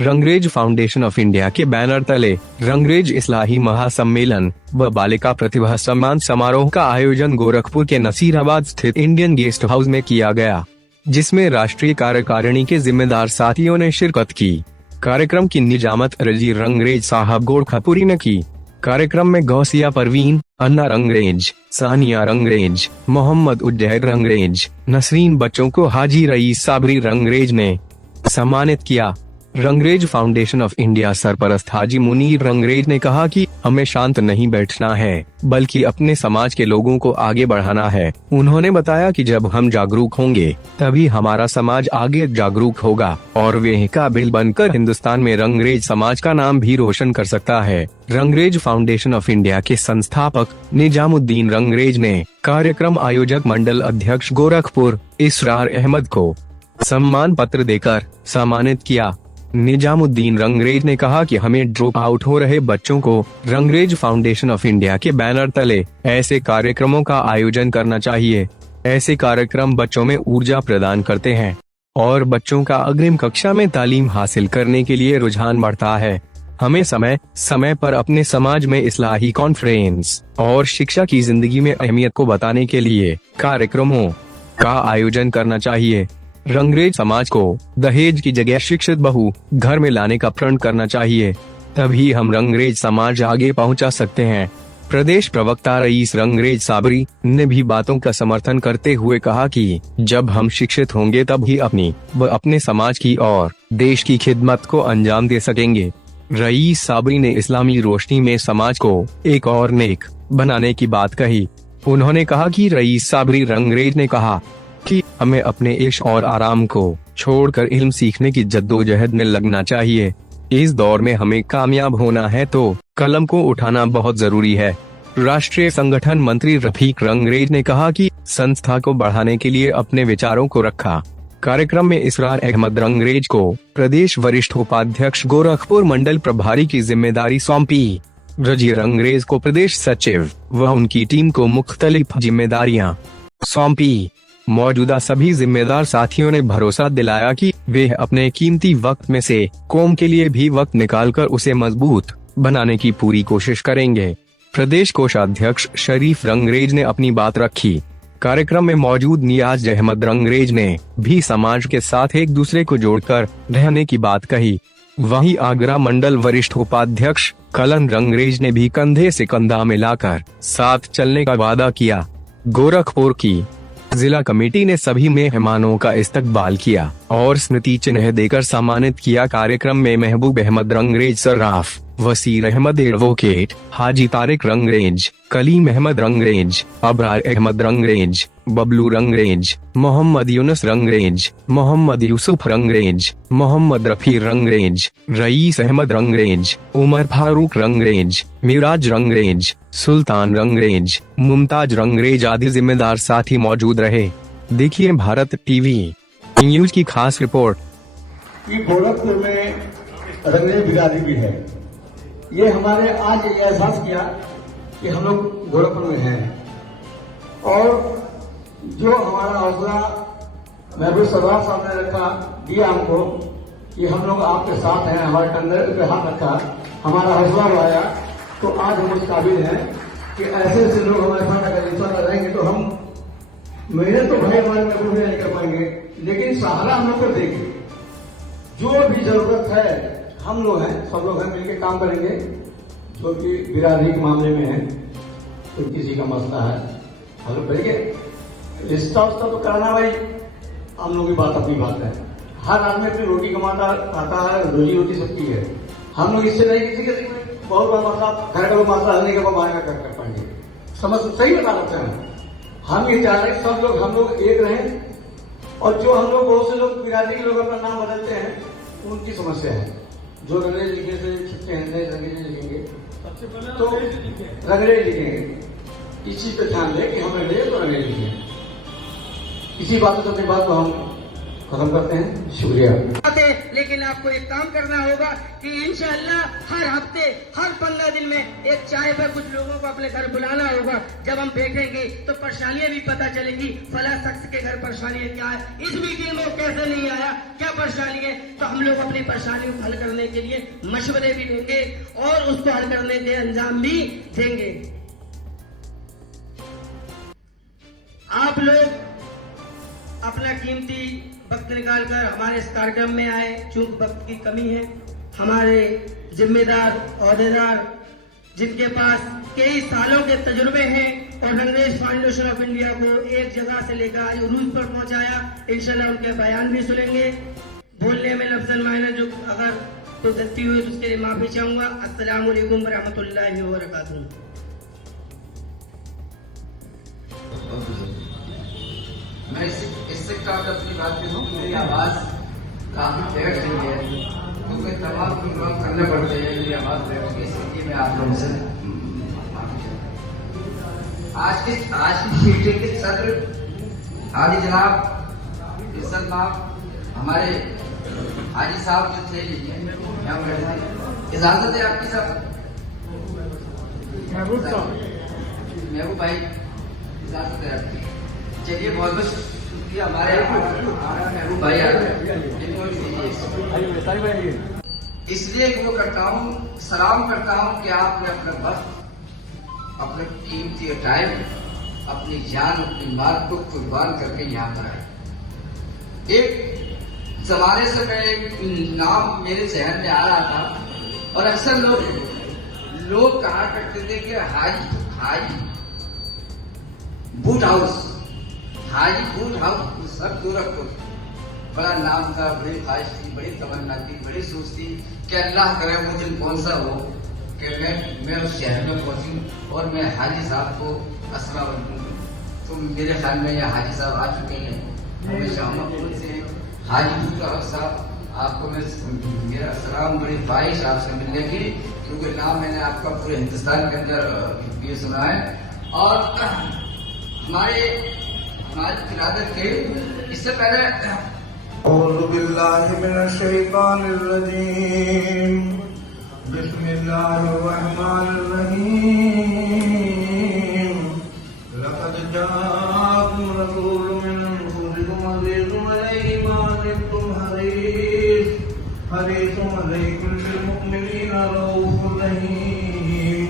Rangrez foundation of India के banner तले रंगरेज इस्लाही महासम्मेलन व बालिका प्रतिभा सम्मान समारोह का आयोजन गोरखपुर के नसीराबाद स्थित इंडियन गेस्ट हाउस में किया गया, जिसमें राष्ट्रीय कार्यकारिणी के जिम्मेदार साथियों ने शिरकत की। कार्यक्रम की निजामत रजी रंगरेज साहब गोरखपुरी ने की। कार्यक्रम में गौसिया परवीन, अन्ना रंगरेज, सानिया रंगरेज, मोहम्मद उज्जैर रंगरेज, नसरीन बच्चों को हाजी रईस साबरी रंगरेज ने सम्मानित किया। रंगरेज फाउंडेशन ऑफ इंडिया सरपरस्त हाजी मुनीर रंगरेज ने कहा कि हमें शांत नहीं बैठना है, बल्कि अपने समाज के लोगों को आगे बढ़ाना है। उन्होंने बताया कि जब हम जागरूक होंगे तभी हमारा समाज आगे जागरूक होगा और वे काबिल बनकर हिंदुस्तान में रंगरेज समाज का नाम भी रोशन कर सकता है। रंगरेज फाउंडेशन ऑफ इंडिया के संस्थापक निजामुद्दीन रंगरेज ने कार्यक्रम आयोजक मंडल अध्यक्ष गोरखपुर इसरार अहमद को सम्मान पत्र देकर सम्मानित किया। निजामुद्दीन रंगरेज ने कहा कि हमें ड्रॉप आउट हो रहे बच्चों को रंगरेज फाउंडेशन ऑफ इंडिया के बैनर तले ऐसे कार्यक्रमों का आयोजन करना चाहिए। ऐसे कार्यक्रम बच्चों में ऊर्जा प्रदान करते हैं और बच्चों का अग्रिम कक्षा में तालीम हासिल करने के लिए रुझान बढ़ता है। हमें समय समय पर अपने समाज में इस्लाही कॉन्फ्रेंस और शिक्षा की जिंदगी में अहमियत को बताने के लिए कार्यक्रमों का आयोजन करना चाहिए। रंगरेज समाज को दहेज की जगह शिक्षित बहू घर में लाने का प्रण करना चाहिए, तभी हम रंगरेज समाज आगे पहुंचा सकते हैं। प्रदेश प्रवक्ता रईस रंगरेज साबरी ने भी बातों का समर्थन करते हुए कहा कि जब हम शिक्षित होंगे तब ही अपनी व अपने समाज की और देश की खिदमत को अंजाम दे सकेंगे। रईस साबरी ने इस्लामी रोशनी में समाज को एक और नेक बनाने की बात कही। उन्होंने कहा कि रईस साबरी रंगरेज ने कहा कि हमें अपने इश्क और आराम को छोड़कर इल्म सीखने की जद्दोजहद में लगना चाहिए। इस दौर में हमें कामयाब होना है तो कलम को उठाना बहुत जरूरी है। राष्ट्रीय संगठन मंत्री रफीक रंगरेज ने कहा कि संस्था को बढ़ाने के लिए अपने विचारों को रखा। कार्यक्रम में इसरार अहमद रंगरेज को प्रदेश वरिष्ठ उपाध्यक्ष गोरखपुर मंडल प्रभारी की जिम्मेदारी सौंपी। रजी रंगरेज को प्रदेश सचिव व उनकी टीम को मुख्तलिफ जिम्मेदारियां सौंपी। मौजूदा सभी जिम्मेदार साथियों ने भरोसा दिलाया कि वे अपने कीमती वक्त में से कौम के लिए भी वक्त निकालकर उसे मजबूत बनाने की पूरी कोशिश करेंगे। प्रदेश कोषाध्यक्ष शरीफ रंगरेज ने अपनी बात रखी। कार्यक्रम में मौजूद नियाज अहमद रंगरेज ने भी समाज के साथ एक दूसरे को जोड़कर रहने की बात कही। वहीं आगरा मंडल वरिष्ठ उपाध्यक्ष कलन रंगरेज ने भी कंधे से कंधा मिलाकर साथ चलने का वादा किया। गोरखपुर की जिला कमेटी ने सभी मेहमानों का इस्तकबाल किया और स्मृति चिन्ह देकर सम्मानित किया। कार्यक्रम में महबूब अहमद रंगरेज सर्राफ, वसीर अहमद एडवोकेट, हाजी तारिक रंगरेज, कलीम अहमद रंगरेज, अबरार अहमद रंगरेज, बबलू रंगरेज, मोहम्मद यूनुस रंगरेज, मोहम्मद यूसुफ रंगरेज, मोहम्मद रफी रंगरेज, रईस अहमद रंगरेज, उमर फारूक रंगरेज, मिराज रंगरेज, सुल्तान रंगरेज, मुमताज रंगरेज आदि जिम्मेदार साथी मौजूद रहे। देखिए भारत टीवी न्यूज की खास रिपोर्ट। गोरखपुर में रंगरेज बिरादरी भी है। ये हमारे आज ये एहसास किया कि हम लोग गोरखपुर में हैं और जो हमारा हौसला महबूब सरदार साहब ने रखा दिया हमको कि हम लोग आपके साथ हैं, हमारे कंधे पे हाथ रखा, हमारा हौसला बढ़ाया, तो आज हम उस काबिल हैं कि ऐसे ऐसे लोग हमारे साथ अगर इंसान रहेंगे तो हम मेहनत तो भाई हमारे महबूब नहीं कर पाएंगे, लेकिन सहारा हम लोग को देंगे। जो भी जरूरत है हम लोग हैं, सब लोग हैं, मिलकर काम करेंगे। जो कि बिरादरी के मामले में है तो किसी का मसला है हम लोग करेंगे। रिश्ता उसका तो करना भाई हम लोग की बात अपनी बात है। हर आदमी अपनी रोटी कमाता खाता है, रोजी रोटी सबकी है। हम लोग इससे नहीं किसी के बहुत बड़ा मसला घर का मसला हल नहीं कर बाहर का कर पाएंगे। समझ सही बता सकते हैं। हम ये चाह रहे हैं सब लोग हम लोग एक रहें और जो हम लोग बहुत से लोग बिरादरी के लोग अपना नाम बदलते हैं उनकी समस्या है। जो रंगरेज लिखे से छुट्टे हैं नए रंगरेज लिखेंगे सबसे पहले तो रंगरेज लिखेंगे। इसी पे ध्यान दें कि हम रंगरेज तो रंगरेज लिखेंगे। इसी बात को अपनी बात को हम खत्म करते हैं। शुक्रिया। लेकिन आपको एक काम करना होगा कि इंशाअल्लाह हर हफ्ते हर 15 दिन में एक चाय पर कुछ लोगों को अपने घर बुलाना होगा। जब हम बैठेंगे तो परेशानियां भी पता चलेंगी, फला शख्स के घर परेशानियां क्या है, इस मीटिंग में कैसे नहीं आया, क्या परेशानी है, तो हम लोग अपनी परेशानियों को हल करने के लिए मशवरे भी देंगे और उसको हल करने के अंजाम भी देंगे। आप लोग अपना कीमती वक्त निकालकर हमारे इस कार्यक्रम में आए। चूंकि वक्त की कमी है, हमारे जिम्मेदार ओहदेदार जिनके पास कई सालों के तजुर्बे हैं और रंगरेज फाउंडेशन ऑफ इंडिया को एक जगह से लेकर आज उरूज पर पहुंचाया, इंशाल्लाह उनके बयान भी सुनेंगे। बोलने में लफ्ज़न मायना जो अगर तो गलती हुई तो उसके लिए माफी चाहूंगा। अस्सलाम वालेकुम रहमतुल्लाहि व बरकातहू। मैं इससे काफी अपनी बात पे हूँ। मेरी आवाज काफी बैठ गई है, क्योंकि तमाम प्रोग्राम करने पड़ते हैं, मेरी आवाज बैठ गई, इसलिए मैं आप लोगों से माफी चाहता हूँ। आज की मीटिंग के सत्र हाजी जनाब इज्जत नाम हमारे हाजी साहब जो थे यहाँ बैठे थे, इजाजत है आपकी साहब महबूब भाई, इजाजत है आपकी। चलिए बहुत बहुत शुक्रिया हमारे महबूब भाई इसलिए वो करता हूँ, सलाम करता हूँ कि आपने अपना वक्त, अपने कीमती टाइम, अपनी जान, अपनी माल को कुर्बान करके यहाँ पर आए। एक जमाने से मैं एक नाम मेरे जहन में आ रहा था और अक्सर लोग कहा करते थे कि हाजी बूट हाउस, हाजी बूट हाउस सब गोरखपुर, बड़ा नाम था, बड़ी ख्वाहिश थी, बड़ी तमन्ना थी, बड़ी सोच थी कि अल्लाह करे वो दिन कौन सा हो कि मैं उस शहर में पहुंचूं और मैं हाजी साहब को अस्सलाम वालेकुम। तो मेरे ख्याल में ये हाजी साहब आ चुके हैं, मैं चाहूँगा उनसे हाजी बूट हाउस साहब आपको मेरा सलाम, बड़ी ख्वाहिश आपसे मिलने की, क्योंकि नाम मैंने आपका पूरे हिंदुस्तान के अंदर ये सुना है। और हमारी किरादत के इससे पहले औज़ु बिल्लाहि मिनश शैतानिर रजीम, बिस्मिल्लाहिर रहमानिर रहीम। लक़द जाअकुम रसूलुम मिन अनफुसिकुम अज़ीज़ुन अलैहि मा अनित्तुम हरीसुन अलैकुम बिल मुमिनीना रऊफ़ुर रहीम।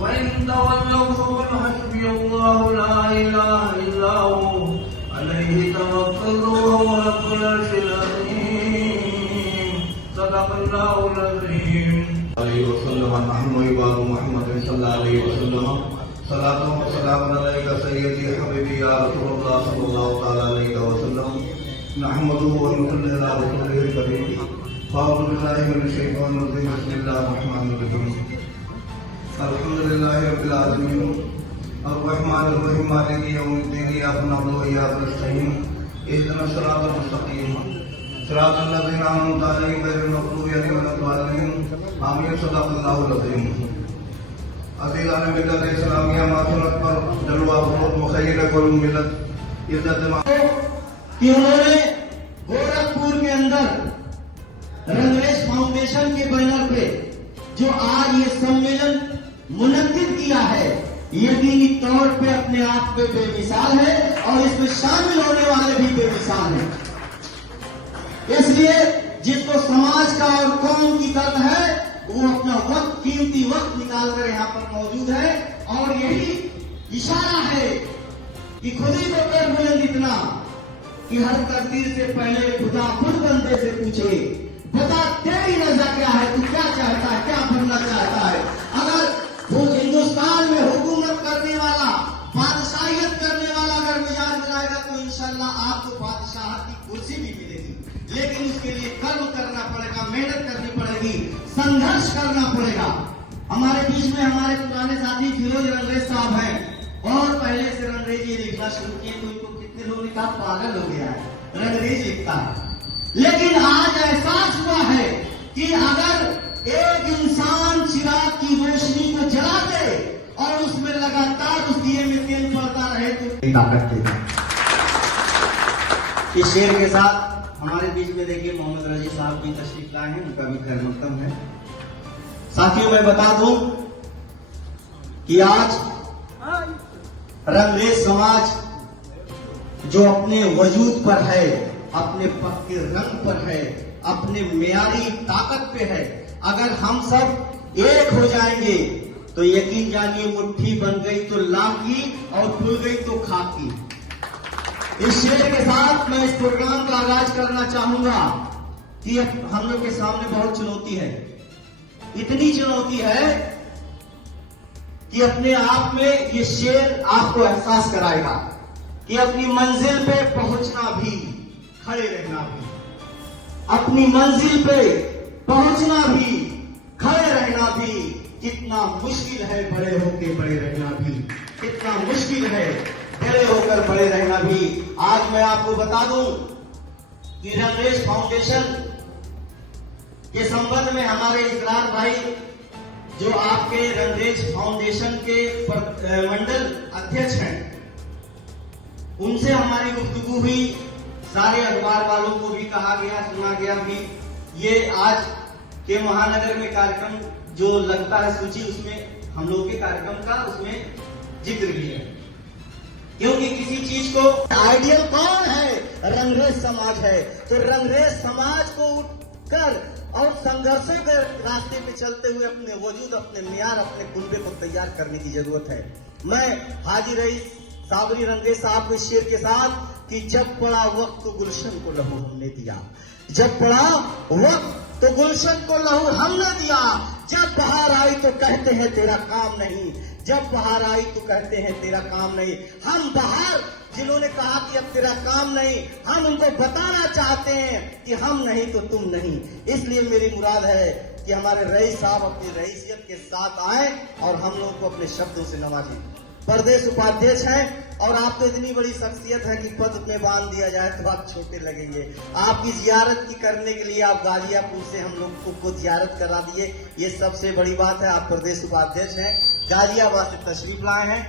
व इन तवल्लव फक़ुल हस्बियल्लाहु ला इलाहा इल्ला हु अलैहि तवक्कलtu व हुवा रब्बुल अर्शिल अज़ीम। सदक़ल्लाहुल अज़ीम। अलैहि वसल्लम नहनु इबादु मुहम्मद सल्लल्लाहु अलैहि वसल्लम। सलातु व सलाम अलैका सय्यदी हबीबी या रसूलल्लाह सल्लल्लाहु तआला अलैहि वसल्लम। नहमदुहु व नुसल्ली अला रसूलिहिल करीम। अऊज़ु बिल्लाहि मिनश शैतानिर रजीम। बिस्मिल्लाहिर रहमानिर रहीम। अल्हम्दुलिल्लाहि रब्बिल आलमीन अर्रहमानिर रहीम मालिकि यौमिद्दीन इय्याका नअबुदु व इय्याका नस्तईन इहदिनस सिरातल मुस्तकीम सिरातल लज़ीना अनअमता अलैहिम गैरिल मग़ज़ूबि अलैहिम वलद्दालीन। आमीन। सदक़ल्लाहुल अज़ीम। अज़ीज़ान मिल्लत इस्लामिया मासूरत पर जलवा फरोग़ मुख़य्यर कुल मिल्लत इज़्ज़त कि उन्होंने गोरखपुर के अंदर रंगरेज फाउंडेशन के बैनर पे जो आज ये सम्मेलन मुनक्किद किया है, यकीनी तौर पे अपने आप पे बेमिसाल है और इसमें शामिल होने वाले भी बेमिसाल हैं। इसलिए जिसको समाज का और कौम की कदर है वो अपना वक्त, कीमती वक्त निकाल कर यहाँ पर मौजूद है और यही इशारा है कि खुद ही को कर बुलंद इतना कि हर तकदीर से पहले खुदा खुद बंदे से पूछे, बता तेरी रजा क्या है, तू क्या चाहता है, क्या बनना चाहता है। अगर वो हिंदुस्तान में हुकूमत करने वाला, बादशाहियत करने वाला अगर मिजाज बनाएगा तो इंशाल्लाह आपको बादशाहत की कुर्सी भी मिलेगी, लेकिन उसके लिए कर्म करना पड़ेगा, मेहनत करनी पड़ेगी, संघर्ष करना पड़ेगा। हमारे बीच में हमारे पुराने साथी फिरोज रंगरेज साहब हैं और पहले से रंगरेजी लिखना शुरू किए तो इनको कितने लोगों ने कहा पागल हो गया है, रंगरेज लिखता है। लेकिन आज एहसास हुआ है कि अगर एक इंसान चिराग की रोशनी को जला दे और उसमें लगातार उस दिए में तेल पड़ता रहे तो ताकत देगा। इस शेर के साथ हमारे बीच में देखिए मोहम्मद रजी साहब भी तशरीफ लाए हैं, उनका भी खैर मकदम है। साथियों, मैं बता दूं कि आज रंगरेज समाज जो अपने वजूद पर है, अपने पक्के रंग पर है, अपने मियारी ताकत पे है, अगर हम सब एक हो जाएंगे तो यकीन जानिए मुट्ठी बन गई तो लाख की और खुल गई तो खाक की। इस शेर के साथ मैं इस प्रोग्राम का आगाज करना चाहूंगा कि हम लोग के सामने बहुत चुनौती है। इतनी चुनौती है कि अपने आप में ये शेर आपको एहसास कराएगा कि अपनी मंजिल पे पहुंचना भी, खड़े रहना भी, अपनी मंजिल पे पहुंचना भी, खड़े रहना भी कितना मुश्किल है, बड़े होकर बड़े रहना भी कितना मुश्किल है, बड़े होकर बड़े रहना भी। आज मैं आपको बता दूं कि रंगरेज फाउंडेशन के संबंध में हमारे इकरार भाई जो आपके रंगरेज फाउंडेशन के मंडल अध्यक्ष हैं, उनसे हमारी गुफ्तगू हुई, सारे अखबार वालों को भी कहा गया, सुना गया भी। ये आज के महानगर में कार्यक्रम जो लगता है सूची, उसमें हम लोग के कार्यक्रम का उसमें जिक्र भी है, क्योंकि किसी चीज को आइडियल कौन है, रंगरेज समाज है। तो रंगरेज समाज को उठकर और संघर्षों के रास्ते पे चलते हुए अपने वजूद, अपने मियार, अपने कुनबे को तैयार करने की जरूरत है। मैं हाजी रईस साबरी रंगरेज साहब के शेर के साथ कि जब पड़ा वक्त तो गुलशन को लहू हमने दिया, जब पड़ा वक्त तो गुलशन को लहू हमने दिया, जब बहार आई तो कहते हैं तेरा काम नहीं, जब बहार आई तो कहते हैं तेरा काम नहीं। हम बहार जिन्होंने कहा कि अब तेरा काम नहीं, हम उनको बताना चाहते हैं कि हम नहीं तो तुम नहीं। इसलिए मेरी मुराद है कि हमारे रईस साहब अपनी रईसियत के साथ आए और हम लोगों को अपने शब्दों से नवाजें। प्रदेश उपाध्यक्ष हैं और आप तो इतनी बड़ी शख्सियत है कि पद में बांध दिया जाए तो आप छोटे लगेंगे। आपकी जियारत की करने के लिए आप गाजियापुर से हम लोग को जियारत करा दिए, ये सबसे बड़ी बात है। आप प्रदेश उपाध्यक्ष हैं, गाजियाबाद से तशरीफ लाए हैं।